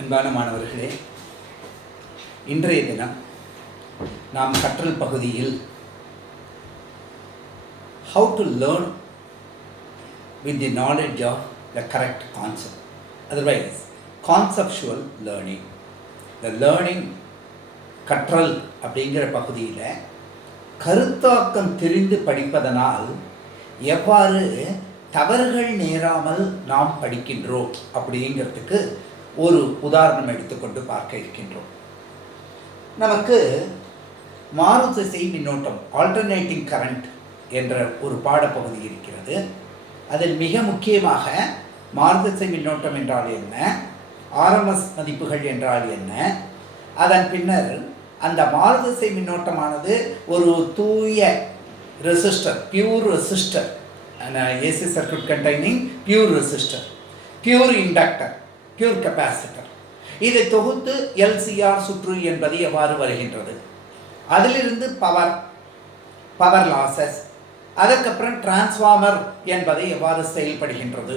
அன்பான மாணவர்களே, இன்றைய தினம் நாம் கற்றல் பகுதியில் how to learn with the knowledge of the correct concept, otherwise conceptual learning. The learning கற்றல் அப்படிங்கிற பகுதியில் கருத்தாக்கம் தெரிந்து படிப்பதனால் எவ்வாறு தவறுகள் நேராமல் நாம் படிக்கின்றோம் அப்படிங்கிறதுக்கு ஒரு உதாரணம் எடுத்துக்கொண்டு பார்க்க இருக்கின்றோம். நமக்கு மாறுதிசை மின்னோட்டம், ஆல்டர்னேட்டிங் கரண்ட் என்ற ஒரு பாடப்பகுதி இருக்கிறது. அதில் மிக முக்கியமாக மாறுதிசை மின்னோட்டம் என்றால் என்ன, ஆர்எம்எஸ் மதிப்புகள் என்றால் என்ன, அதன் பின்னர் அந்த மாறுதிசை மின்னோட்டமானது ஒரு தூய resistor, pure resistor, AC circuit containing pure resistor, pure inductor, pure capacitor, இதை தொகுத்து எல்சிஆர் சுற்று என்பது எவ்வாறு வருகின்றது, அதிலிருந்து பவர் லாசஸ், அதற்கப்புறம் டிரான்ஸ்ஃபார்மர் என்பதை எவ்வாறு செயல்படுகின்றது,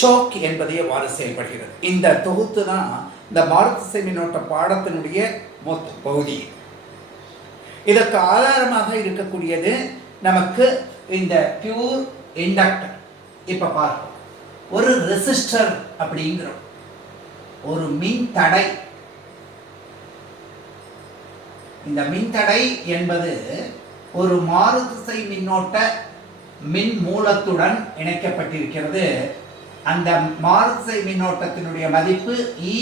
சோக் என்பது எவ்வாறு செயல்படுகிறது. இந்த தொகுத்து தான் இந்த மாறுதிசை மின்னோட்ட பாடத்தினுடைய மொத்த பகுதி. இதற்கு ஆதாரமாக இருக்கக்கூடியது நமக்கு இந்த பியூர் இண்டக்டர். இப்போ பார்ப்போம், ஒரு ரெசிஸ்டர் அப்படிங்கிறோம், ஒரு மின்தடை. இந்த மின்தடை என்பது ஒரு மாறுதிசை மின்னோட்ட மின் மூலத்துடன் இணைக்கப்பட்டிருக்கிறது. அந்த மாறுதிசை மின்னோட்டத்தினுடைய மதிப்பு E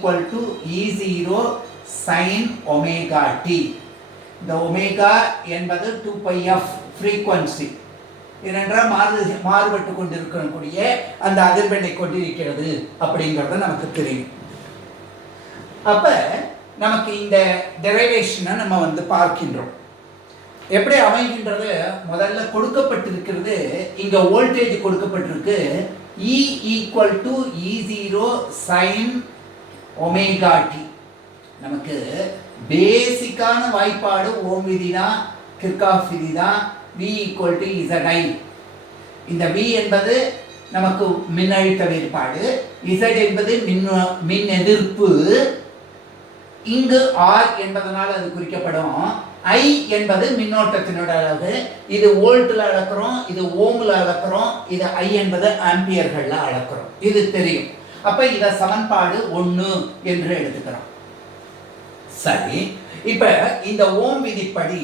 = E0 sin omega t. இந்த ஒமேகா என்பது 2πf ஃப்ரீக்வன்சி, ஏனென்றால் மாறுபட்டு கொண்டிருக்கக்கூடிய அந்த அதிர்வெண்ணை கொண்டிருக்கிறது அப்படிங்கிறது நமக்கு தெரியும். அப்போ நமக்கு இந்த டெரைவேஷனை நம்ம பார்க்கின்றோம். எப்படி அமைகின்றது, முதல்ல கொடுக்கப்பட்டிருக்கிறது, இங்கே வோல்டேஜ் கொடுக்கப்பட்டிருக்கு, E = E0 sin omega t. நமக்கு பேசிக்கான வாய்ப்பாடு ஓம் விதி தான், கிர்காஃப் விதி தான். V = Zi. இந்த V என்பது நமக்கு மின்னழுத்த வேறுபாடு, Z என்பது மின் எதிர்ப்பு, இங்கு R என்பதனால் அது குறிக்கப்படும். I என்பது மின்னோட்டத்தினுடைய அளவு, இது வோல்ட்டில் அளக்கிறோம், இது ஓமில் அளக்கிறோம், இது I என்பது ஆம்பியர்களில் அளக்கிறோம். இது தெரியும். அப்போ இதை சமன்பாடு 1 என்று எடுத்துக்கிறோம். சரி, இப்போ இந்த ஓம் விதிப்படி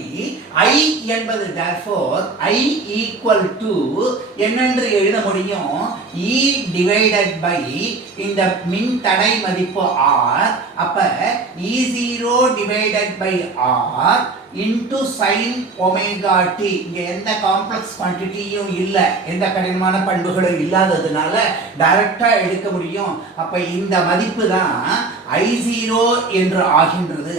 I என்பது therefore I = என்னென்று எழுத முடியும், E / இந்த மின்தடை மதிப்பு R. அப்போ E0 / R into sin omega t. இங்கே எந்த காம்ப்ளெக்ஸ் குவான்டிட்டியும் இல்லை, எந்த கடினமான பண்புகளும் இல்லாததுனால டைரக்டாக எடுக்க முடியும். அப்போ இந்த மதிப்பு தான் I0 என்று ஆகின்றது,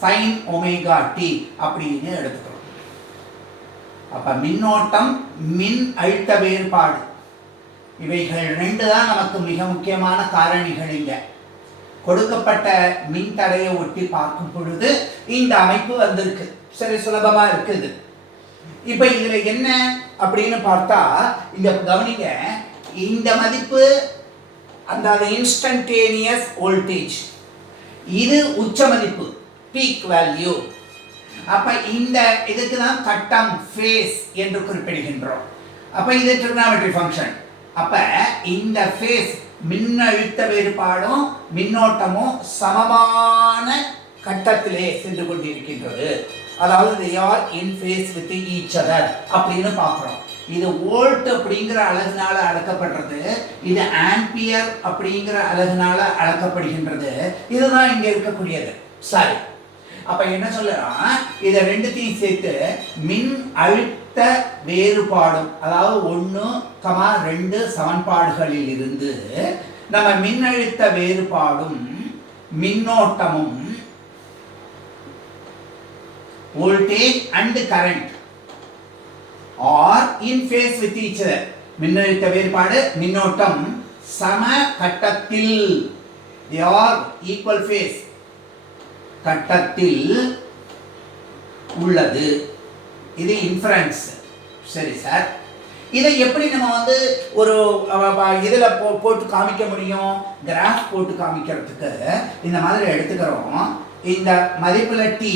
sin ஒமேகா t அப்படின்னு எடுத்துக்கிறோம். அப்போ மின்னோட்டம், மின் அழுத்த வேறுபாடு, இவைகள் ரெண்டு தான் நமக்கு மிக முக்கியமான காரணிகள். இங்கே கொடுக்கப்பட்ட மின்தடையை ஒட்டி பார்க்கும் பொழுது இந்த அமைப்பு வந்திருக்கு. சரி, சுலபமா இருக்குது. இப்போ இதுல என்ன அப்படின்னு பார்த்தா, இந்த கவனிங்க, இந்த மதிப்பு அந்த இன்ஸ்டன்டேனியஸ் வோல்டேஜ், இது உச்ச மதிப்பு, பீக் வேல்யூ. அப்ப இந்த இதுக்கு தான் கட்டம், ஃபேஸ் என்று குறிப்பிடுகின்றோம். அப்ப இது ட்ரிகோனோமெட்ரி ஃபங்க்ஷன். அப்ப இந்த ஃபேஸ், மின்னழுத்த வேறுபாடும் மின்னோட்டமும் சமமான கட்டத்திலே சென்று கொண்டிருக்கின்றது. அதாவது they are in phase with each other அப்படின்னு பார்க்குறோம். இது வோல்ட் அப்படிங்கிற அலகுனால அளக்கப்படுறது, இது ஆம்பியர் அப்படிங்கிற அலகுனால அளக்கப்படுகின்றது. இதுதான் இங்கே இருக்கக்கூடியது. சரி, அப்ப என்ன சொல்லலாம், இதை ரெண்டுத்தையும் சேர்த்து மின் அழுத்த வேறுபாடும், அதாவது 1, 2 சமன்பாடுகளில் இருந்து நம்ம மின்னழுத்த வேறுபாடும் மின்னோட்டமும், voltage and current are in phase with each other. மின்னழுத்த வேறுபாடு, மின்னோட்டம் சம கட்டத்தில், they are equal phase, கட்டத்தில் உள்ளது. இது இன்ஃபரன்ஸ். சரி சார், இதை எப்படி நம்ம வந்து ஒரு இதில் போட்டு காமிக்க முடியும்? கிராஃப் போட்டு காமிக்கிறதுக்கு இந்த மாதிரி எடுத்துக்கிறோம். இந்த மதிப்புல t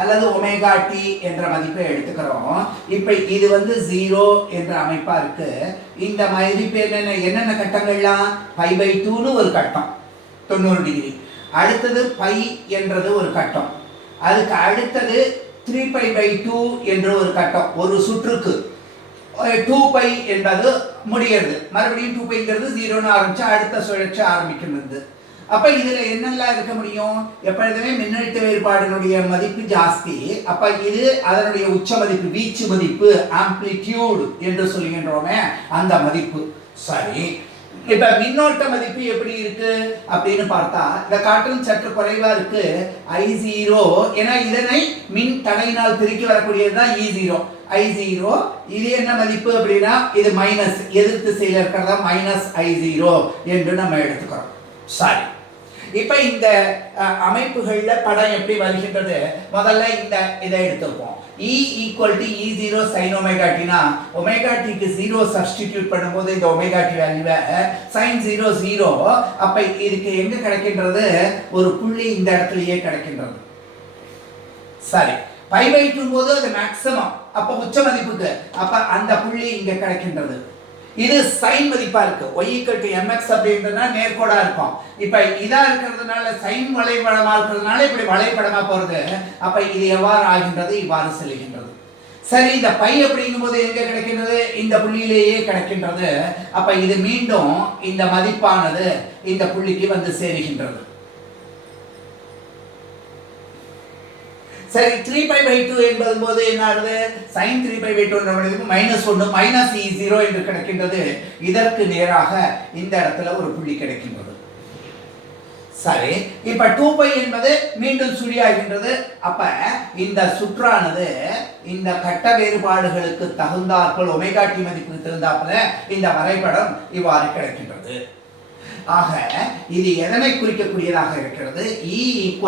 அல்லது ஒமேகா t என்ற மதிப்பை எடுத்துக்கிறோம். இப்போ இது வந்து 0 என்ற அமைப்பா இருக்கு. இந்த மதிப்பு என்னென்ன கட்டங்கள்லாம்? π/2னு ஒரு கட்டம் 90 டிகிரி. அடுத்தது π என்றது ஒரு கட்டம். அதுக்கு அடுத்தது 3π/2 என்ற ஒரு கட்டம். ஒரு சுற்றுக்கு 2π என்பது முடிகிறது. மறுபடியும் 2πங்கிறது 0ன்னு ஆரம்பிச்சு அடுத்த சுழற்சி ஆரம்பிக்கிறது. அப்ப இதுல என்னெல்லாம் இருக்க முடியும்? எப்பொழுதுமே மின்னழுத்த வேறுபாடுடைய மதிப்பு ஜாஸ்தி. அப்ப இது அதனுடைய உச்ச மதிப்பு, வீச்சு மதிப்பு, ஆம்ப்ளிடியூட் என்று சொல்லுகின்றோமே அந்த மதிப்பு. சரி, இப்ப மின்னோட்ட மதிப்பு எப்படி இருக்கு அப்படின்னு பார்த்தா இந்த காற்றில் சற்று குறைவா இருக்கு. I0, ஏன்னா இதனை மின் தடையினால் திருக்கி வரக்கூடியதுதான் E0. I0 இது என்ன மதிப்பு அப்படின்னா இது மைனஸ், எதிர் திசையில் இருக்கிறதா -I0 என்று நம்ம எடுத்துக்கிறோம். சரி, இப்ப இந்த அமைப்புகள்ல படம் எப்படி வருகின்றது? முதல்ல இதை எடுத்துப்போம். E = E0 sin omega t னா omega t க்கு 0 சப்ஸ்டிடியூட் பண்ணும்போது இந்த omega t வேல்யூவை sin 0 0. அப்ப இதுக்கு எங்க கிடைக்கின்றது? ஒரு புள்ளி இந்த இடத்துலயே கிடைக்கின்றது. சரி, π/2 போது அது மேக்ஸிமம், அப்ப உச்ச மதிப்புக்கு, அப்ப அந்த புள்ளி இங்க கிடைக்கின்றது. இது சைன் மதிப்பா இருக்கு. y = mx அப்படின்றதுனா நேர்கோடா இருக்கும். இப்ப இதா இருக்கிறதுனால சைன் வளைபடமா இருக்கிறதுனால இப்படி வளைபடமா போறது. அப்ப இது எவ்வாறு ஆகின்றது? இவ்வாறு செல்கின்றது. சரி, இந்த பை அப்படிங்கும்போது எங்க கிடைக்கின்றது? இந்த புள்ளியிலேயே கிடைக்கின்றது. அப்ப இது மீண்டும் இந்த மதிப்பானது இந்த புள்ளிக்கு வந்து சேருகின்றது. சரி, 3π/2 என்பது போது என்ன ஆகுது? sin 3π/2 -1 -E0 என்று கிடைக்கின்றது. இதற்கு நேராக இந்த இடத்துல ஒரு புள்ளி கிடைக்கின்றது. சரி, இப்ப 2π என்பது மீண்டும் சுழியாகின்றது. அப்ப இந்த சுற்றானது இந்த கட்ட வேறுபாடுகளுக்கு தகுந்தாற்போல் ஒமேகா t மதிப்புக்கு தகுந்தாற்போல இந்த வரைபடம் இவ்வாறு கிடைக்கின்றது. ஆக இது எதனை குறிக்கக்கூடியதாக இருக்கிறது? E =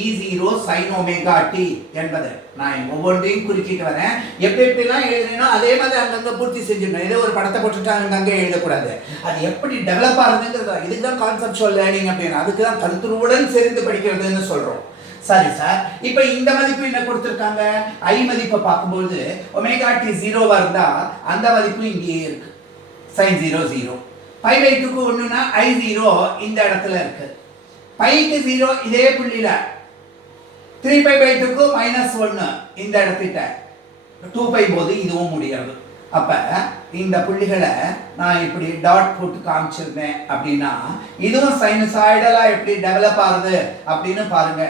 E0 sin omega t என்பது. நான் ஒவ்வொன்றையும் குறிக்கிட்டு வரேன். எப்படிலாம் எழுதுறேனோ அதே மாதிரி அங்கங்க பூர்த்தி செஞ்சிடணும். ஏதோ ஒரு படத்தை போட்டுட்டு அங்கங்க எழுதக்கூடாது. அது எப்படி டெவலப் ஆகுதுங்கிறது, இதுக்கு தான் கான்செப்சுவல் லேர்னிங் அப்படின்னு, அதுக்கு தான் கருத்துருவுடன் சேர்ந்து படிக்கிறதுன்னு சொல்றோம். சரி சார், இப்போ இந்த மதிப்பு என்ன கொடுத்துருக்காங்க? I மதிப்பை பார்க்கும்போது ஒமேகா t 0வா இருந்தா அந்த மதிப்பு இங்கேயே இருக்கு, sin 0 0. π/2க்கு 1னா I0 இந்த இடத்துல இருக்கு. πக்கு 0 இதே புள்ளியில. 3π/2க்கு -1 இந்த இடத்திட்ட. 2π போது இதுவும் முடியாது. அப்ப இந்த புள்ளிகளை நான் இப்படி டாட் போட்டு காமிச்சிருந்தேன் அப்படின்னா இதுவும் சைனசாய்டலா எப்படி டெவலப் ஆகுது அப்படின்னு பாருங்க.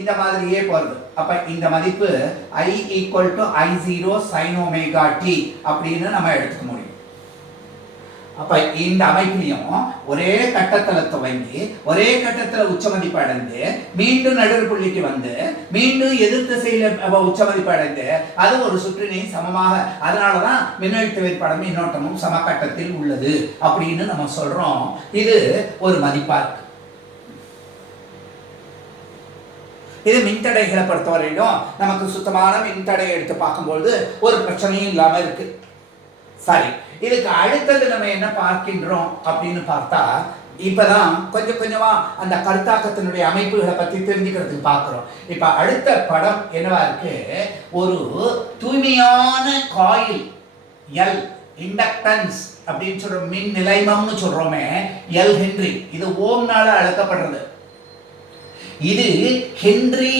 இந்த மாதிரியே போறது. அப்ப இந்த மதிப்பு I = I0 sin omega t அப்படின்னு நம்ம எடுத்துக்க முடியும். அப்ப இந்த அமைப்பிலையும் ஒரே கட்டத்துல துவங்கி ஒரே கட்டத்துல உச்ச மதிப்பு அடைந்து மீண்டும் நடுவர் புள்ளிக்கு வந்து மீண்டும் எதிர் திசையில உச்ச மதிப்பு அடைந்து அது ஒரு சுற்றினை சமமாக, அதனாலதான் மின்னழுத்த வேறுபாடும் மின்னோட்டமும் சமகட்டத்தில் உள்ளது அப்படின்னு நம்ம சொல்றோம். இது ஒரு மதிப்பா இருக்கு. இது மின்தடைகளை பொறுத்தவரையிலும் நமக்கு சுத்தமான மின்தடை எடுத்து பார்க்கும்போது ஒரு பிரச்சனையும் இல்லாம இருக்கு. சரி, இதுக்கு அடுத்தது நம்ம என்ன பார்க்கின்றோம் அப்படின்னு பார்த்தா இப்பதான் கொஞ்சம் கொஞ்சமா அந்த கருத்தாக்கத்தினுடைய அமைப்புகளை பத்தி தெரிஞ்சுக்கிறதுக்கு பார்க்கிறோம். இப்ப அடுத்த படம் என்னவா இருக்கு? ஒரு தூய்மையான காயில் எல் இண்டக்டன்ஸ் அப்படின்னு சொல்றோம், மின் நிலைமம்னு சொல்றோமே, எல் ஹென்றி. இது ஓம்னால அளக்கப்படுறது. இது ஹென்றி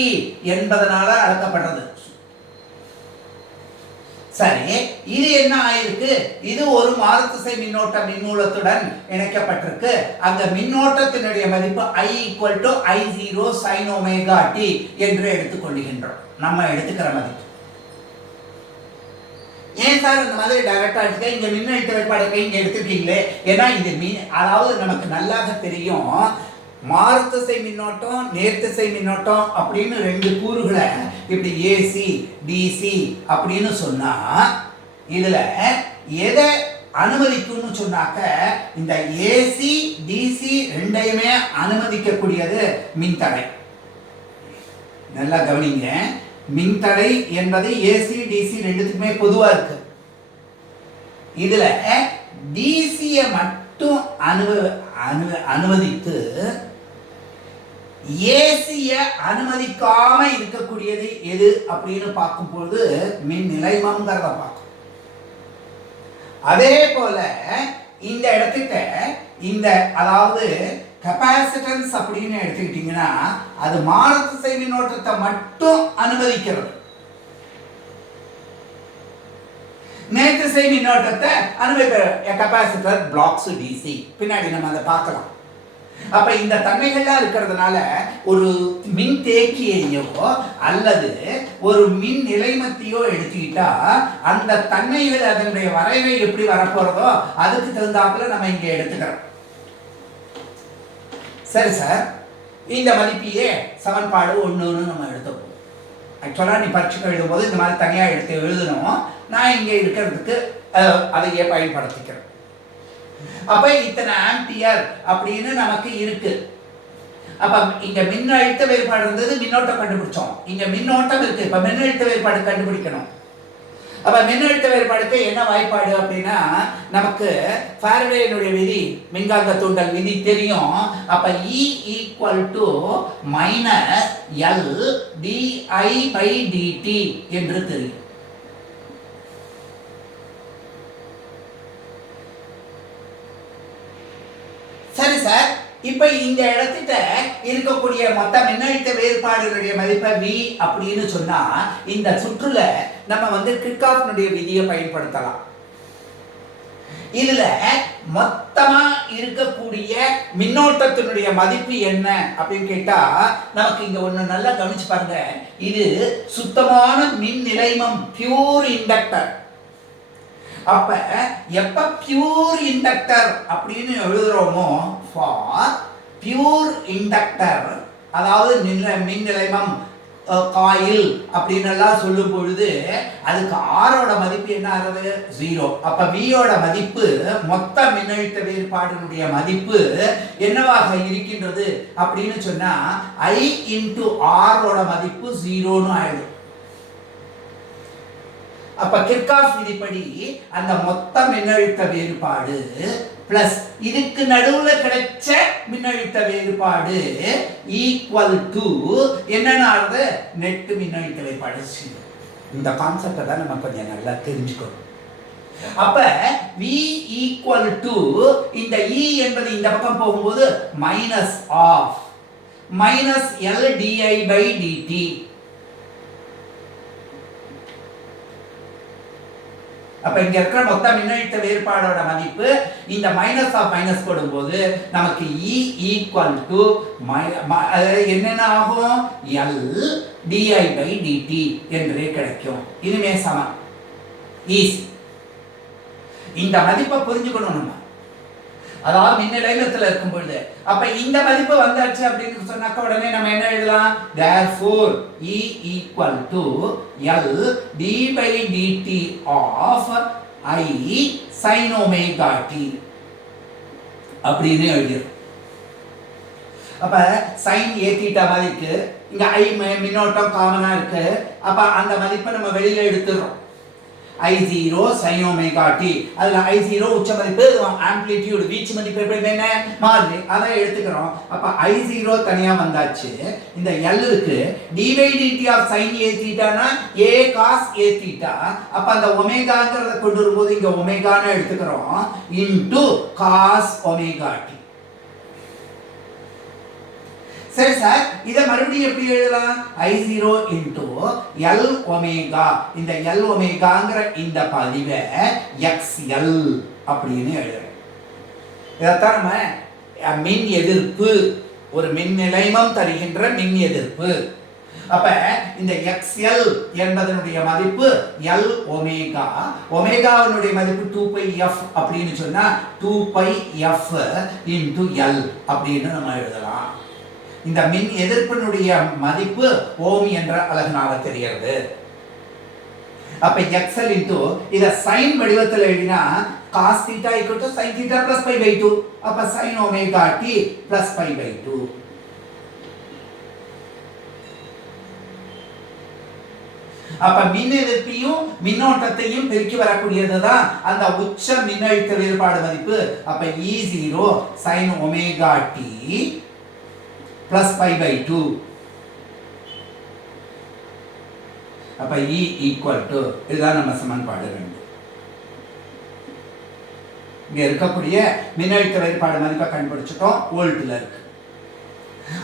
என்பதனால அளக்கப்படுறது. சரி, இது என்ன ஆயிருக்கு? இது ஒரு மாறுதிசை மின்னோட்ட மின்மூலத்துடன் இணைக்கப்பட்டிருக்கு. அந்த மின்னோட்டத்தினுடைய மதிப்பு I = I0 sin omega t என்று எடுத்துக்கொள்கின்றோம். நம்ம எடுத்துக்கிற மதிப்பு. ஏன் சார் இந்த மாதிரி டைரக்டா எடுத்துக்க, இங்க மின்னழுத்த வேறுபாடு இங்க எடுத்துட்டீங்களே? ஏன்னா இது அதாவது நமக்கு நல்லாக தெரியும், மாறுதிசை மின்னோட்டம் நேர்திசை மின்னோட்டம் அப்படின்னு ரெண்டு கூறுகளை இப்படி ஏசி டிசி அப்படின்னு சொன்னா இதுல எதை அனுமதிக்கும்னு சொன்னாக்க இந்த ஏசி டிசி ரெண்டையுமே அனுமதிக்கக்கூடியது மின்தடை. நல்லா கவனிங்க, மின்தடை என்பது ஏசி டிசி ரெண்டுத்துக்குமே பொதுவா இருக்கு. இதுல டிசியை மட்டும் அனுமதித்து ஏசிய அனுமதிக்காம இருக்கக்கூடியது எது அப்படின்னு பார்க்கும்போது மின் நிலைமம்ங்கிறத பார்க்கும். அதே போல இந்த இடத்துக்கு இந்த அதாவது கெபாசிட்டன்ஸ் அப்படின்னு எடுத்துக்கிட்டீங்கன்னா அது மாறுதிசை மின்னோட்டத்தை மட்டும் அனுமதிக்கிறது. நேர்திசை மின்னோட்டத்தை அனுமதிக்கிற கெபாசிட்டர் பிளாக்ஸ் டிசி. பின்னாடி நம்ம அதை பார்க்கலாம். அப்ப இந்த தன்மைகள்லாம் இருக்கிறதுனால ஒரு மின் தேக்கியையோ அல்லது ஒரு மின் நிலைமத்தையோ எடுத்துக்கிட்டா அந்த தன்மைகள் அதனுடைய வரைவை எப்படி வரப்போறதோ அதுக்கு தகுந்தாப்புல நம்ம இங்க எடுத்துக்கிறோம். சரி சார், இந்த மதிப்பையே சமன்பாடு 1ன்னு நம்ம எடுத்துப்போம். ஆக்சுவலாக நீ பரீட்சைக்கு எழுதும் போது இந்த மாதிரி தனியாக எடுத்து எழுதணும். நான் இங்கே இருக்கிறதுக்கு அதையே பயன்படுத்திக்கிறேன். அப்ப இத்தனை ஆம்பியர் அப்படின்னு நமக்கு இருக்கு. அப்ப இங்க மின்னழுத்த வேறுபாடு இருந்தது, மின்னோட்டம் கண்டுபிடிச்சோம். இங்க மின்னோட்டம் இருக்கு, இப்ப மின்னழுத்த வேறுபாடு கண்டுபிடிக்கணும். அப்ப மின்னழுத்த வேறுபாடுக்கு என்ன வாய்ப்பாடு அப்படின்னா நமக்கு ஃபாரடேயினுடைய விதி, மின்காந்த தூண்டல் விதி தெரியும். அப்ப E = -L di/dt என்று தெரியும். சரி சார், இப்ப இந்த இடத்துல இருக்கக்கூடிய மொத்த மின்னழுத்த வேறுபாடுடைய மதிப்பை V அப்படின்னு சொன்னா இந்த சுற்றுல நம்ம கிர்ச்சாஃப்னுடைய விதியை பயன்படுத்தலாம். இதுல மொத்தமா இருக்கக்கூடிய மின்னோட்டத்தினுடைய மதிப்பு என்ன அப்படின்னு கேட்டா நமக்கு இங்க ஒண்ணு நல்லா கவனிச்சு பாருங்க. இது சுத்தமான மின் நிலைமம், பியூர் இண்டக்டர். அப்ப எப்ப பியூர் இண்டக்டர் அப்படின்னு எழுதுறோமோ ஃபார் பியூர் இண்டக்டர், அதாவது மின் நிலைமம் காயில் அப்படின்னு எல்லாம் சொல்லும் பொழுது அதுக்கு ஆரோட மதிப்பு என்ன ஆகுது? 0. அப்ப வியோட மதிப்பு மொத்த மின்னழுத்த வேறுபாடுடைய மதிப்பு என்னவாக இருக்கின்றது அப்படின்னு சொன்னா I × R மதிப்பு 0ன்னு ஆயிடும். அப்ப கிர்ச்சாஃப் விதிப்படி அந்த மொத்த மின்னழுத்த வேறுபாடு பிளஸ் இதுக்கு நடுவுல கிடைச்ச மின்னழுத்த வேறுபாடு ஈக்குவல் என்னன்னா நெட் மின்னழுத்த வேறுபாடு. இந்த கான்செப்டை தான் நம்ம கொஞ்சம் நல்லா தெரிஞ்சுக்கணும். அப்ப V = இந்த E என்பது இந்த பக்கம் போகும்போது -L di/dt. அப்ப இங்க இருக்கிற மொத்த மின்னழுத்த வேறுபாடோட மதிப்பு இந்த மைனஸ் போடும்போது நமக்கு E = என்னென்ன ஆகும்? L di/dt என்று கிடைக்கும். இனிமே சமம் ஈஸி. இந்த மதிப்பை புரிஞ்சுக்கணும் நம்ம, அதாவது மின்னிலையத்துல இருக்கும் பொழுது. அப்ப இந்த மதிப்பு வந்தாச்சு அப்படின்னு சொன்னாக்க உடனே நம்ம என்ன எழுதலாம்? therefore E = L d/dt of I sin ωt அப்படின்னு எழுதிடும். அப்ப sin a θ மாதிரி இருக்கு, இங்க I மின்னோட்டம் காமனா இருக்கு. அப்ப அந்த மதிப்பை நம்ம வெளியில எடுத்துறோம். I0 sin ωt. அதுல I0 உச்ச மதிப்பு, ஆம்ப்ளிட்யூட் வீச்சு மதிப்பு எப்படி என்ன மாறுது அதை எடுத்துக்கிறோம். அப்ப I0 தனியா வந்தாச்சு. இந்த L இருக்கு d/dt of sin a θ னா a cos a θ. அப்ப அந்த ஒமேகாங்கறத கொண்டு வரும்போது இங்க ஒமேகான்னு எடுத்துக்கிறோம் into cos ωt. சரி சார், இதை மறுபடியும் எப்படி எழுதலாம்? I0 × L omega. இந்த L ஒமேகாங்கிற இந்த பதிவை XL அப்படின்னு எழுதுறோம். இதைத்தான் நம்ம மின் எதிர்ப்பு, ஒரு மின் நிலைமம் தருகின்ற மின் எதிர்ப்பு. அப்ப இந்த XL என்பதனுடைய மதிப்பு L ஒமேகா. ஒமேகாவினுடைய மதிப்பு 2πf அப்படின்னு சொன்னா 2πf × L அப்படின்னு நம்ம எழுதலாம். இந்த மின் எதிர்ப்பினுடைய மதிப்பு ஓம் என்ற அலகுனால தெரிகிறது. அப்ப XL இத sin வடிவத்தில் எழுதினா cos θ = sin θ + π/2. அப்ப sin ωt + π/2. அப்ப மின் எதிர்ப்பையும் மின்னோட்டத்தையும் பெருக்கி வரக்கூடியதுதான் அந்த உச்ச மின்னழுத்த வேறுபாடு மதிப்பு. அப்ப E0 sin omega t plus pi by 2. அப்ப E equal to, இதுதான் நம்ம சமன்பாடு 2. இங்க இருக்கக்கூடிய மின்னழுத்த வேறுபாடு மதிப்பை கண்டுபிடிச்சிட்டோம், வோல்ட்ல இருக்கு.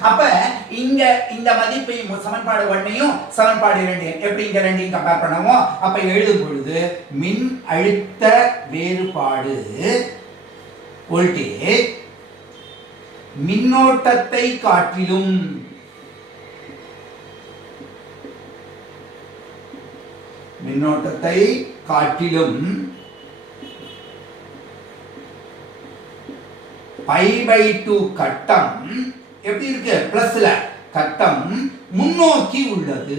அப்ப இங்க இந்த மதிப்பை சமன்பாடு 1ஐயும் சமன்பாடு 2 எப்படி இங்க ரெண்டையும் கம்பேர் பண்ணுவோம். அப்ப எழுதும் பொழுது மின் அழுத்த வேறுபாடு வோல்டேஜ் மின்னோட்டத்தை காட்டிலும் π/2 கட்டம் எப்படி இருக்கு, பிளஸ்ல கட்டம் முன்னோக்கி உள்ளது.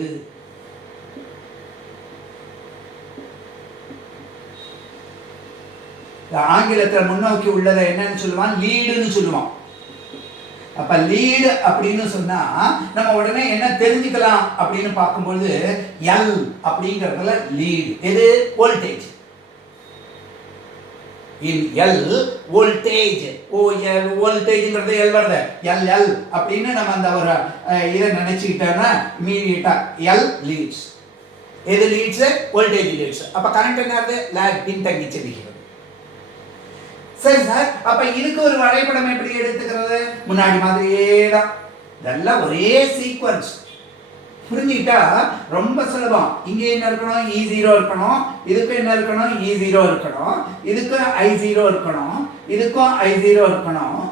ஆங்கிலத்தில் முன்னோக்கி உள்ளதை என்னன்னு சொல்லுவான், லீடுன்னு சொல்லுவான். அப்ப லீடு அப்படின்னு சொன்னா நம்ம உடனே என்ன தெரிஞ்சுக்கலாம் அப்படின்னு பார்க்கும்போது எல் அப்படிங்கறதுல லீடு எது, voltage. in L voltage OL voltageங்கிறது L வருது, LL அப்படின்னு நம்ம அந்த ஒரு இதை நினைச்சுக்கிட்டோம்னா இமீடியட்டா L leads. எது லீட்ஸ், வோல்டேஜ் லீட்ஸ். அப்ப கரண்ட் என்ன ஆகுது, லாக் பின்தங்கி செல்கிறது. சரி சார், அப்ப இதுக்கு ஒரு வரைபடம் எப்படி எடுத்துக்கிறது, முன்னாடி மாதிரியே தான், இதெல்லாம் ஒரே சீக்வன்ஸ். புரிஞ்சுக்கிட்டா ரொம்ப சுலபம். இங்க என்ன இருக்கணும், E0 இருக்கணும், இதுக்கு என்ன இருக்கணும், E0 இருக்கணும், இதுக்கு I0 இருக்கணும், இதுக்கும் I0 இருக்கணும்.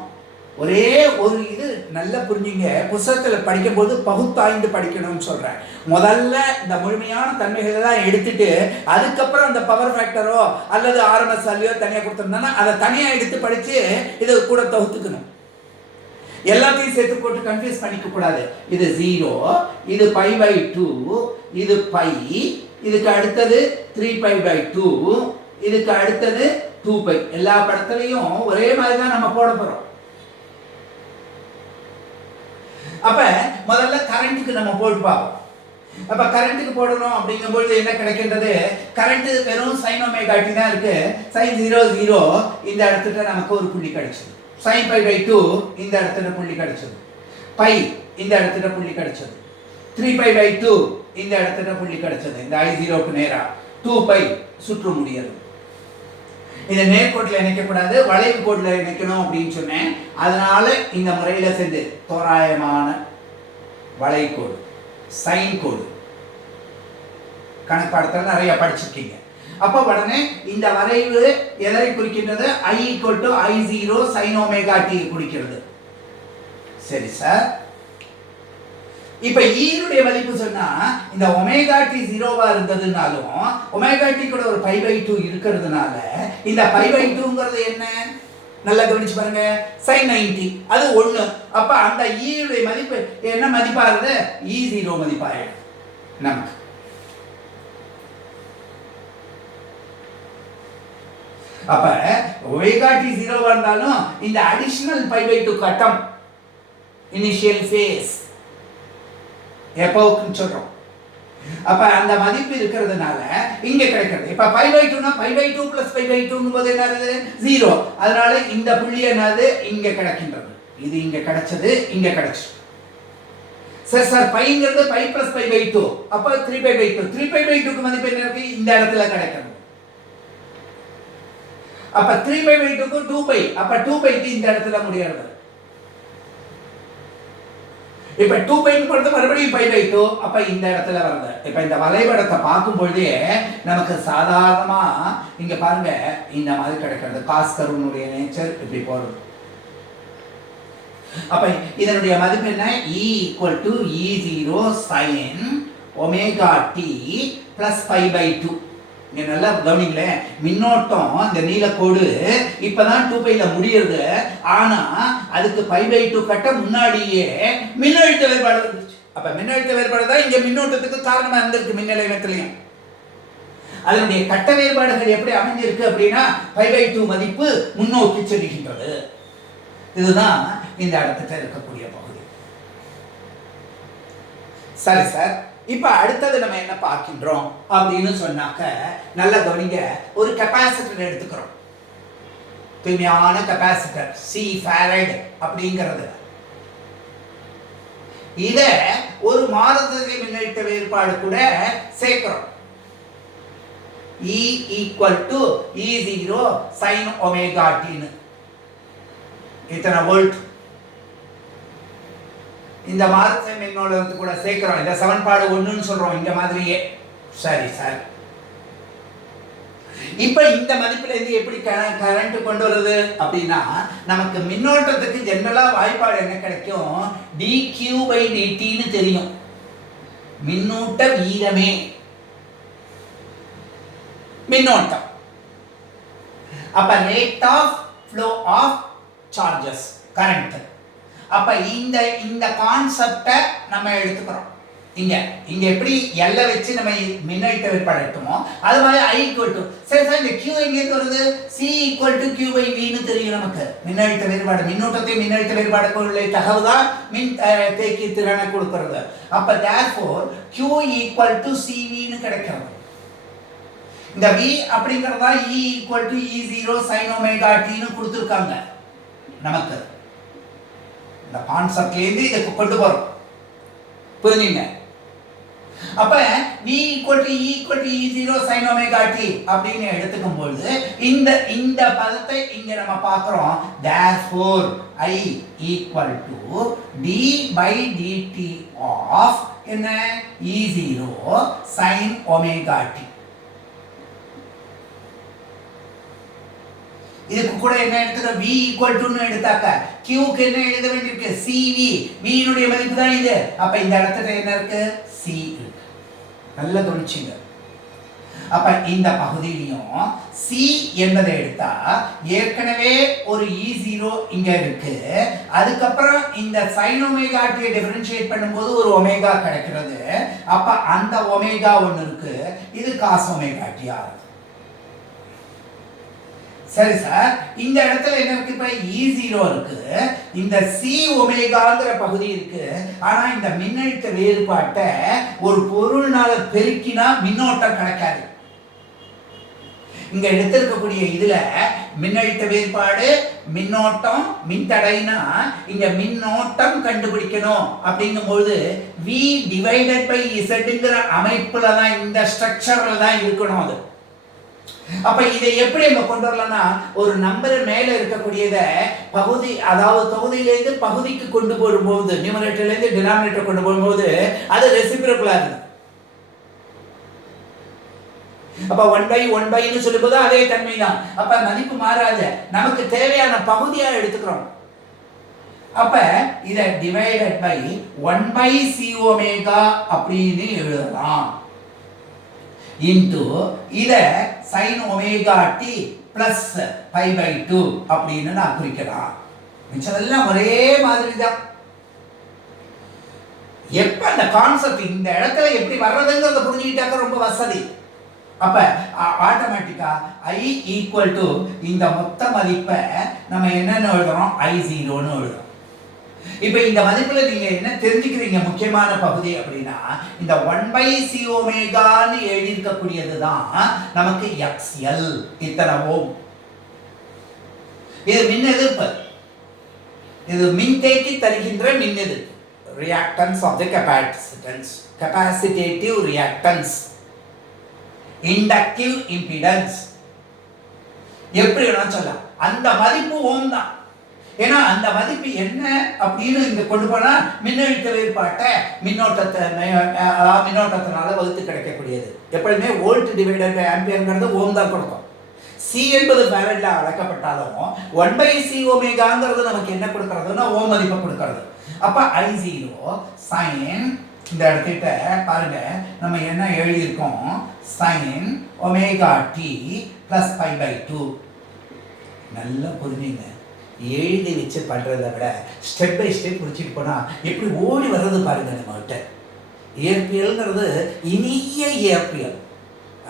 ஒரே ஒரு இது நல்லா புரிஞ்சுங்க. புத்தகத்துல படிக்கும் போது பகுத்தாய்ந்து படிக்கணும்னு சொல்றேன். முதல்ல இந்த முழுமையான தன்மைகளை தான் எடுத்துட்டு அதுக்கப்புறம் அந்த பவர் ஃபேக்டரோ அல்லது RMS வேல்யூ தனியா கொடுத்திருந்தா அதை தனியா எடுத்து படிச்சு இதை கூட தொகுத்துக்கணும். எல்லாத்தையும் சேர்த்து போட்டு கன்ஃபியூஸ் பண்ணிக்க கூடாது. இது 0, இது π/2, இது π, இதுக்கு அடுத்தது 3π/2, இதுக்கு அடுத்தது 2π. எல்லா படத்துலையும் ஒரே மாதிரி தான் நம்ம போட போறோம். அப்ப முதல்ல கரண்ட்டுக்கு நம்ம போட்டு பார்ப்போம். அப்ப கரண்ட்டுக்கு போடணும் அப்படிங்கும்போது என்ன கிடைக்கின்றது, கரண்ட் வெறும் sin ωt தான் இருக்கு. sin 0 0 இந்த இடத்துல நமக்கு ஒரு புள்ளி கிடைச்சது. sin π/2 இந்த இடத்துல புள்ளி கிடைச்சது. π இந்த இடத்துல புள்ளி கிடைச்சது. 3π/2 இந்த இடத்துல புள்ளி கிடைச்சது. இந்த I0க்கு நேரா 2π சுற்ற முடியாது. இதை நேர்கோட்டில் இணைக்கக்கூடாது, வளைவு கோட்டில் இணைக்கணும் அப்படின்னு சொன்னேன். அதனால இந்த முறையில செஞ்சு தோராயமான வளைகோடு, சைன் கோடு கணக்கு நிறைய படிச்சிருக்கீங்க. அப்ப உடனே இந்த வரைவு எதை குறிக்கின்றது, I = I0 sin ωt குறிக்கிறது. சரி சார், இப்ப ஈருடைய மதிப்பு சொன்னா இந்த ωt 0வா இருந்ததுனாலும் ωt கூட ஒரு π/2 இருக்கிறதுனால இந்த π/2ங்கிறது என்ன, நல்லா கவனிச்சு பாருங்க, sin 90 அது 1. அப்ப அந்த ஈருடைய மதிப்பு என்ன மதிப்பாகுது, E0 மதிப்பாயிடும் நமக்கு. அப்ப ωt 0வா இருந்தாலும் இந்த அடிஷனல் π/2 கட்டம் இனிஷியல் ஃபேஸ் எப்போக்குன்னு சொல்றோம். அப்ப அந்த மதிப்பு இருக்கிறதுனால இங்க கிடைக்கிறது. இப்ப π/2னா π/2 + π/2 போது என்னது 0. அதனால இந்த புள்ளி என்னது இங்க கிடைக்கின்றது. இது இங்க கிடைச்சது, இங்க கிடைச்சு. சரி சார், πங்கிறது π + π/2 அப்ப 3π/2. 3π/2க்கு மதிப்பு என்ன இருக்கு, இந்த இடத்துல கிடைக்கிறது. அப்ப 3π/2க்கு 2π, அப்ப 2πக்கு இந்த இடத்துல முடியாது. இப்ப 2π பொறுத்து மறுபடியும் π/2, அப்ப இந்த இடத்துல வருது. இப்ப இந்த வரைபடத்தை பார்க்கும் பொழுதே நமக்கு சாதாரணமா இங்க பாருங்க இந்த மாதிரி கிடைக்கிறது. காஸ் கர்வுனுடைய நேச்சர் இப்படி போறது. அப்ப இதனுடைய மதிப்பு என்ன, E = E0 sin ωt plus π/2. இங்க நல்லா கவனிங்களேன், மின்னோட்டம் இந்த நீலக்கோடு இப்பதான் 2π முடியுது. ஆனா அதுக்கு π/2 கட்ட முன்னாடியே மின்னழுத்த வேறுபாடு வந்துச்சு. அப்ப மின்னழுத்த வேறுபாடு தான் இங்க மின்னோட்டத்துக்கு காரணமா இருந்திருக்கு. மின்னிலையத்திலையும் அதனுடைய கட்ட வேறுபாடுகள் எப்படி அமைஞ்சிருக்கு அப்படின்னா π/2 மதிப்பு முன்னோக்கி செல்கின்றது. இதுதான் இந்த இடத்துல இருக்கக்கூடிய பகுதி. சரி சார், இப்போ அடுத்தது நம்ம என்ன பார்க்கின்றோம் அப்படின்னு சொன்னாக்க நல்ல கவனிங்க, ஒரு கெப்பாசிட்டர் எடுத்துக்கிறோம். தூய்மையான கெப்பாசிட்டர் C ஃபாரட் அப்படிங்கிறது. இத ஒரு மாறுதிசை மின்னழுத்த வேறுபாடு கூட சேர்க்கிறோம். E = E0 sin omega t. இத்தனை வோல்ட் இந்த மாறுதிசை மின்னோட்டத்தை கூட சேர்க்கிறோம். இந்த சமன்பாடு 1ன்னு சொல்றோம் இங்க மாதிரியே. சரி சார், இப்ப இந்த மதிப்புல இருந்து எப்படி கரண்ட் கொண்டு வருது அப்படின்னா, நமக்கு மின்னோட்டத்துக்கு ஜெனரலா வாய்ப்பாடு என்ன கிடைக்கும், dq/dt ன்னு தெரியும். மின்னூட்ட வீதமே மின்னோட்டம். அப்ப rate of flow of charges current. அப்ப இந்த கான்செப்டை நம்ம எடுத்துக்கிறோம். இங்க எப்படி L வச்சு நம்ம மின்னழுத்த வேறுபாடு எடுத்தோமோ அது மாதிரி I = சரி சார், இந்த Q எங்க இருந்து வருது, C = Q/V ன்னு தெரியும் நமக்கு. மின்னழுத்த வேறுபாடு, மின்னோட்டத்தை மின்னழுத்த வேறுபாடுக்குள்ள தகவல் தான் மின் தேக்கி திறனை கொடுக்கிறது. அப்ப therefore Q = CV ன்னு கிடைக்கிறது. இந்த V அப்படிங்கறதா E = E0 sin omega t ன்னு கொடுத்திருக்காங்க நமக்கு. இந்த கான்செப்ட்ல இருந்து இத கொண்டு போறோம், புரியுங்க? அப்ப V = E0 sin omega t அப்படின்னு எடுத்துக்கும் பொழுது இந்த பதத்தை இங்க நம்ம பார்க்கிறோம். therefore I = d/dt of என்ன E0 sin ஒமேகா t. இதுக்கு கூட என்ன எடுத்துக்க, V = ன்னு எடுத்தாக்க Q க்கு என்ன எழுத வேண்டியிருக்கு, CV. V னுடைய மதிப்பு தான் இது. அப்ப இந்த இடத்துல என்ன இருக்கு, C இருக்கு. நல்ல கவனிச்சுங்க. அப்ப இந்த பகுதியிலையும் C என்பதை எடுத்தா ஏற்கனவே ஒரு E0 இங்க இருக்கு. அதுக்கப்புறம் இந்த sin ஒமேகா t டிஃபரன்ஷியேட் பண்ணும்போது ஒரு ஒமேகா கிடைக்கிறது. அப்ப அந்த ஒமேகா ஒன்னு இருக்கு, இது cos ஒமேகா t ஆகுது. சரி சார், இந்த இடத்துல என்ன இருக்கு, இப்ப E0 இருக்கு, இந்த C ஒமேகாங்கிற பகுதி இருக்கு. ஆனா இந்த மின்னழுத்த வேறுபாட்டை ஒரு பொருள்னால பெருக்கினா மின்னோட்டம் கிடைக்காது. இங்க எடுத்திருக்கக்கூடிய இதுல மின்னழுத்த வேறுபாடு, மின்னோட்டம், மின்தடைனா இங்க மின்னோட்டம் கண்டுபிடிக்கணும். அப்படிங்கும்போது V/Z அமைப்புல தான், இந்த ஸ்ட்ரக்சர்ல தான் இருக்கணும் அது. அப்ப இதை எப்படி நம்ம கொண்டு வரலாம்னா, ஒரு நம்பர் மேல இருக்கக்கூடியத பகுதி, அதாவது தொகுதியிலிருந்து பகுதிக்கு கொண்டு போகும்போது, நியூமரேட்டர்ல இருந்து டினாமினேட்டர் கொண்டு போகும்போது அது ரெசிப்ரோக்கலா இருக்கு. அப்ப 1/1 ன்னு சொல்லும்போது அதே தன்மை தான். அப்ப மதிப்பு மாறாது, நமக்கு தேவையான பகுதியா எடுத்துக்கிறோம். அப்ப இத டிவைடட் பை 1/c ஒமேகா அப்படின்னு எழுதலாம். இன்டு இத sin ஒமேகா t பிளஸ் π/2 அப்படின்னு நான் குறிக்கலாம். மிச்சதெல்லாம் ஒரே மாதிரி தான். எப்ப அந்த கான்செப்ட் இந்த இடத்துல எப்படி வர்றதுங்கிறத புரிஞ்சுக்கிட்டாக்க ரொம்ப வசதி. அப்ப ஆட்டோமேட்டிக்கா I = இந்த மொத்த மதிப்பை நம்ம என்னன்னு எழுதுறோம், I0ன்னு எழுதுறோம். இப்ப இந்த மதிப்புல நீங்க என்ன தெரிஞ்சுக்கிறீங்க, முக்கியமான பகுதி அப்படின்னா, இந்த 1/c ஒமேகான்னு எழுதி இருக்கக்கூடியதுதான் நமக்கு XL இத்தனை ஓம். இது மின் எதிர்ப்பு, இது மின்தேக்கி தருகின்ற மின் எதிர்ப்பு, reactance of the capacitance, capacitive reactance, inductive impedance, எப்படி வேணாலும் சொல்லலாம். அந்த மதிப்பு ஓம் தான். ஏன்னா அந்த மதிப்பு என்ன அப்படின்னு இங்க கொண்டு போனா மின்னழுத்த வேறுபாட்டை மின்னோட்டத்தினால வகுத்து கிடைக்கக்கூடியது. எப்பொழுதுமே வோல்ட் டிவைடட் பை ஆம்பியர்ங்கிறது ஓம் தான் கொடுக்கும். C என்பது ஃபாரட்ல அளக்கப்பட்டாலும் 1/c ஒமேகாங்கிறது நமக்கு என்ன கொடுக்கறதுன்னா ஓம் மதிப்பை கொடுக்கறது. அப்ப I0 sin, இந்த இடத்திட்ட பாருங்க நம்ம என்ன எழுதியிருக்கோம், sin ஒமேகா t பிளஸ் π/2. நல்லா புரிஞ்சுங்க, எழுதி வச்சு பண்றதை விட ஸ்டெப் பை ஸ்டெப் புரிச்சுட்டு போனா எப்படி ஓடி வர்றது பாருங்க. நம்மகிட்ட இயற்பியல்ங்கிறது இனிய இயற்பியல்.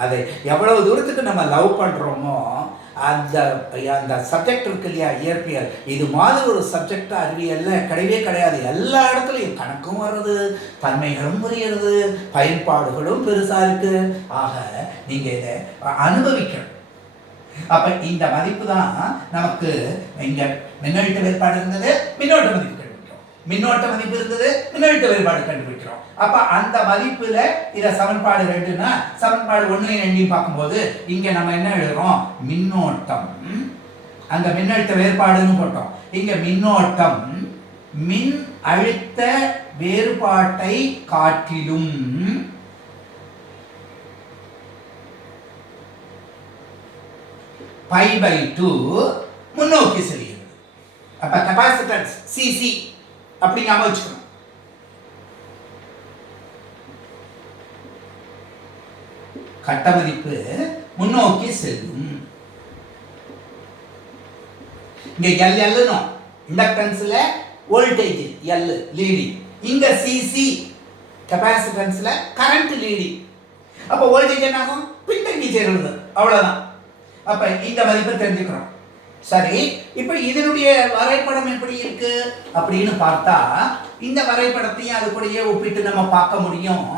அதை எவ்வளவு தூரத்துக்கு நம்ம லவ் பண்றோமோ அந்த அந்த சப்ஜெக்ட் இருக்கு இல்லையா, இயற்பியல், இது மாதிரி ஒரு சப்ஜெக்ட் அறிவியல்ல கிடையவே கிடையாது. எல்லா இடத்துலையும் கணக்கும் வருது, தன்மைகளும் புரியுறது, பயன்பாடுகளும் பெருசாக இருக்கு. ஆக நீங்கள் இதை அனுபவிக்கணும். அப்ப இந்த மதிப்பு தான் நமக்கு இங்க மின்னழுத்த வேறுபாடு இருந்தது, மின்னோட்ட மதிப்பு கண்டுபிடிக்கிறோம். மின்னோட்ட மதிப்பு இருந்தது, மின்னழுத்த வேறுபாடு கண்டுபிடிக்கிறோம். அப்ப அந்த மதிப்புல இத சமன்பாடு 2னா சமன்பாடு 1 2 பார்க்கும்போது இங்க நம்ம என்ன எழுதுறோம், மின்னோட்டம், அங்க மின்னழுத்த வேறுபாடுன்னு போட்டோம், இங்க மின்னோட்டம் மின் அழுத்த வேறுபாட்டை காட்டிலும் π/2 முன்னோக்கி செல்கிறது. அப்ப கெபாசிட்டன்ஸ் சிசி அப்படி ஞாபகம் வச்சுக்கணும். கட்ட மதிப்பு முன்னோக்கி செல்லும். இங்க எல் இண்டக்டன்ஸ்ல வோல்டேஜ் எல் லீடிங், இங்க சிசி கெபாசிட்டன்ஸ்ல கரண்ட் லீடிங். அப்ப வோல்டேஜ் என்ன ஆகும், பின்தங்கி செல்லுது, அவ்வளவுதான். அப்ப இந்த மதிப்பை தெரிஞ்சுக்கிறோம். சரி, இப்ப இதனுடைய வரைபடம் எப்படி இருக்கு அப்படின்னு பார்த்தா இந்த வரைபடத்தையும் அது கூடயே ஒப்பிட்டு நம்ம பார்க்க முடியும்.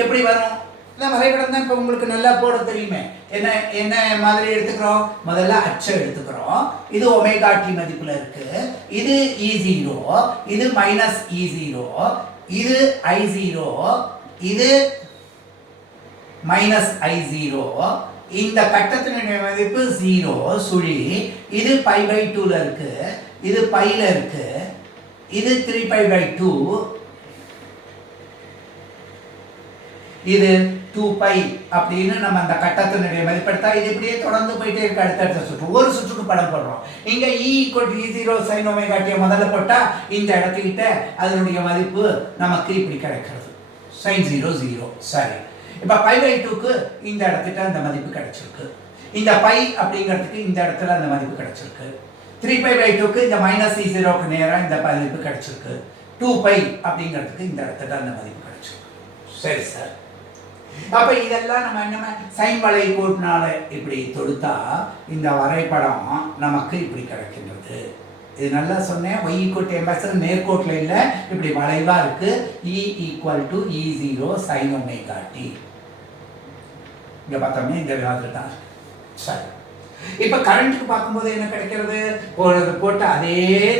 எப்படி வரும் இந்த வரைபடம் தான் இப்ப உங்களுக்கு நல்லா போட தெரியுமே. என்ன என்ன மாதிரி எடுத்துக்கிறோம், முதல்ல அச்சை எடுத்துக்கிறோம். இது ஒமேகா டி மதிப்புல இருக்கு, இது E0, இது -E0, இது I0, இது -I0. இந்த கட்டத்தினுடைய மதிப்பு 0 சுழி. இது π/2ல இருக்கு, இது πல இருக்கு, இது 3π/2, இது 2π அப்படின்னு நம்ம அந்த கட்டத்தினுடைய மதிப்பெடுத்தா இது இப்படியே தொடர்ந்து போயிட்டே இருக்கு. அடுத்தடுத்த சுற்று, ஒரு சுற்றுக்கு படம் போடுறோம். இங்க E=E0 sin ωt முதல்ல போட்டா இந்த இடத்துக்கிட்ட அதனுடைய மதிப்பு நமக்கு இப்படி கிடைக்கிறது, sin 0 0. சரி, இப்ப π/2க்கு இந்த இடத்துக்கு அந்த மதிப்பு கிடைச்சிருக்கு, இந்த π அப்படிங்கிறதுக்கு இந்த இடத்துல அந்த மதிப்பு கிடைச்சிருக்கு, 3π/2க்கு இந்த -E0க்கு நேரா இந்த மதிப்பு கிடைச்சிருக்கு, 2π அப்படிங்கிறதுக்கு இந்த இடத்துல அந்த மதிப்பு கிடைச்சிருக்கு. சரி சார், அப்ப இதெல்லாம் நம்ம என்ன சைன் வளை கோட்டினால இப்படி தொடுத்தா இந்த வரைபடம் நமக்கு இப்படி கிடைக்கின்றது. இது நல்லா சொன்னேன், y=mx நேர்கோட்டில் இல்லை, இப்படி வளைவா இருக்கு. E=E0 sin ωt. இங்க பார்த்தோம்னா இந்த விவாதம் தான். சரி, இப்ப கரண்ட்டுக்கு பார்க்கும்போது என்ன கிடைக்கிறது, போட்ட அதே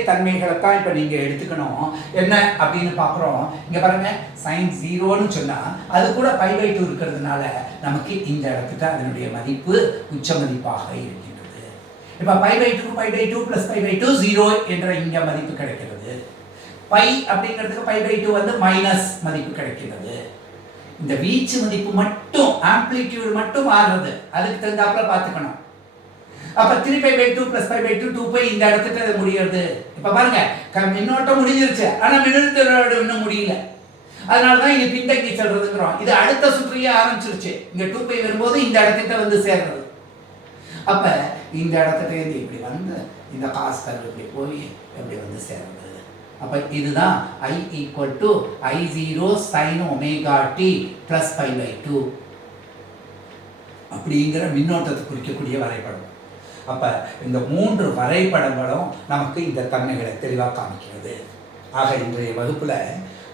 தன்மைகளை தான் இப்ப நீங்க எடுத்துக்கணும். என்ன அப்படின்னு பாக்குறோம், இங்க பாருங்க sin 0ன்னு சொன்னா அது கூட π/2 இருக்கிறதுனால நமக்கு இந்த இடத்துக்கு அதனுடைய மதிப்பு உச்ச மதிப்பாக இருக்கின்றது. இப்ப π/2 π/2 + π/2 0 என்ற இங்க மதிப்பு கிடைக்கிறது. π அப்படிங்கிறதுக்கு π/2 வந்து மைனஸ் மதிப்பு கிடைக்கிறது. இந்த வீச்சு மதிப்பு மட்டும், ஆம்ப்ளிடியூட் மட்டும் மாறுறது, அதுக்கு தகுந்தாப்புல பார்த்துக்கணும். அப்ப 3π/2 + π/2 2π இந்த இடத்துக்கு அது முடியுது. இப்ப பாருங்க மின்னோட்டம் முடிஞ்சிருச்சு, ஆனா மின்னழுத்த இன்னும் முடியல. அதனாலதான் இங்க பின்தங்கி செல்றதுங்கிறோம். இது அடுத்த சுற்றியே ஆரம்பிச்சிருச்சு. இங்க 2π வரும்போது இந்த இடத்துக்கிட்ட வந்து சேர்றது. அப்ப இந்த இடத்துல இருந்து இப்படி வந்து இந்த காஸ் கர்வ் இப்படி போய் இப்படி வந்து சேர்றது. அப்ப இதுதான் I=I0 sin ωt + π/2 அப்படிங்கிற மின்னோட்டத்தை குறிக்கக்கூடிய வரைபடம். அப்ப இந்த 3 வரைபடங்களும் நமக்கு இந்த தன்மைகளை தெளிவாக காமிக்கிறது. ஆக இன்றைய வகுப்புல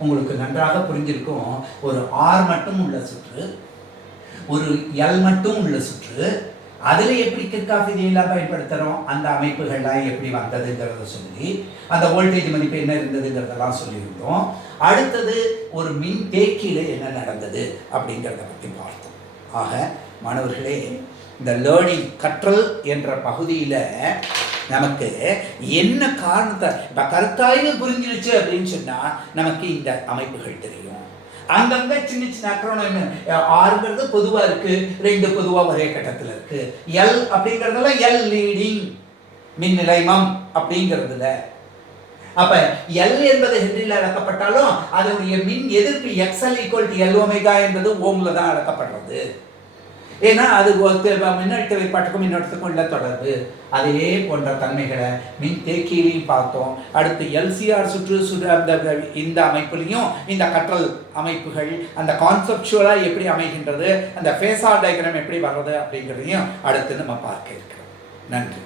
உங்களுக்கு நன்றாக புரிஞ்சிருக்கும். ஒரு R மட்டும் உள்ள சுற்று, ஒரு L மட்டும் உள்ள சுற்று, அதுல எப்படி கிர்ச்சாஃப் விதியெல்லாம் பயன்படுத்துறோம், அந்த அமைப்புகள்லாம் எப்படி வந்ததுங்கிறத சொல்லி, அந்த வோல்டேஜ் மதிப்பு என்ன இருந்ததுங்கிறதெல்லாம் சொல்லியிருந்தோம். அடுத்தது ஒரு மின் தேக்கியில என்ன நடந்தது அப்படிங்கிறத பற்றி பார்த்தோம். ஆக மாணவர்களே, இந்த லேர்னிங் கற்றல் என்ற பகுதியில் நமக்கு என்ன காரணத்தை இப்போ கருத்தாய்வு புரிஞ்சிருச்சு அப்படின்னு சொன்னால் நமக்கு இந்த அமைப்புகள் தெரியும். அங்கங்கே சின்ன சின்ன அக்ரோனம், ஆறுங்கிறது பொதுவாக இருக்குது, 2 பொதுவாக ஒரே கட்டத்தில் இருக்குது. எல் அப்படிங்கிறதுல எல் லீடிங் மின் நிலைமம் அப்படிங்கிறதுல. அப்ப எல் என்பது ஹென்றியில் அளக்கப்பட்டாலும் அதனுடைய மின் எதிர்ப்பு XL = L ஒமேகா என்பது ஓம்ல தான் அளக்கப்படுறது. ஏன்னா அது மின்னழுத்த வேறுபாட்டுக்கும் மின்னோட்டத்துக்கும் உள்ள தொடர்பு. அதே போன்ற தன்மைகளை மின் தேக்கியிலையும் பார்த்தோம். அடுத்து LCR சுற்று இந்த அமைப்புலையும் இந்த கற்றல் அமைப்புகள் அந்த கான்செப்சுவலாக எப்படி அமைகின்றது, அந்த ஃபேஸார் டயக்ராம் எப்படி வர்றது அப்படிங்கிறதையும் அடுத்து நம்ம பார்க்க இருக்கிறோம். நன்றி.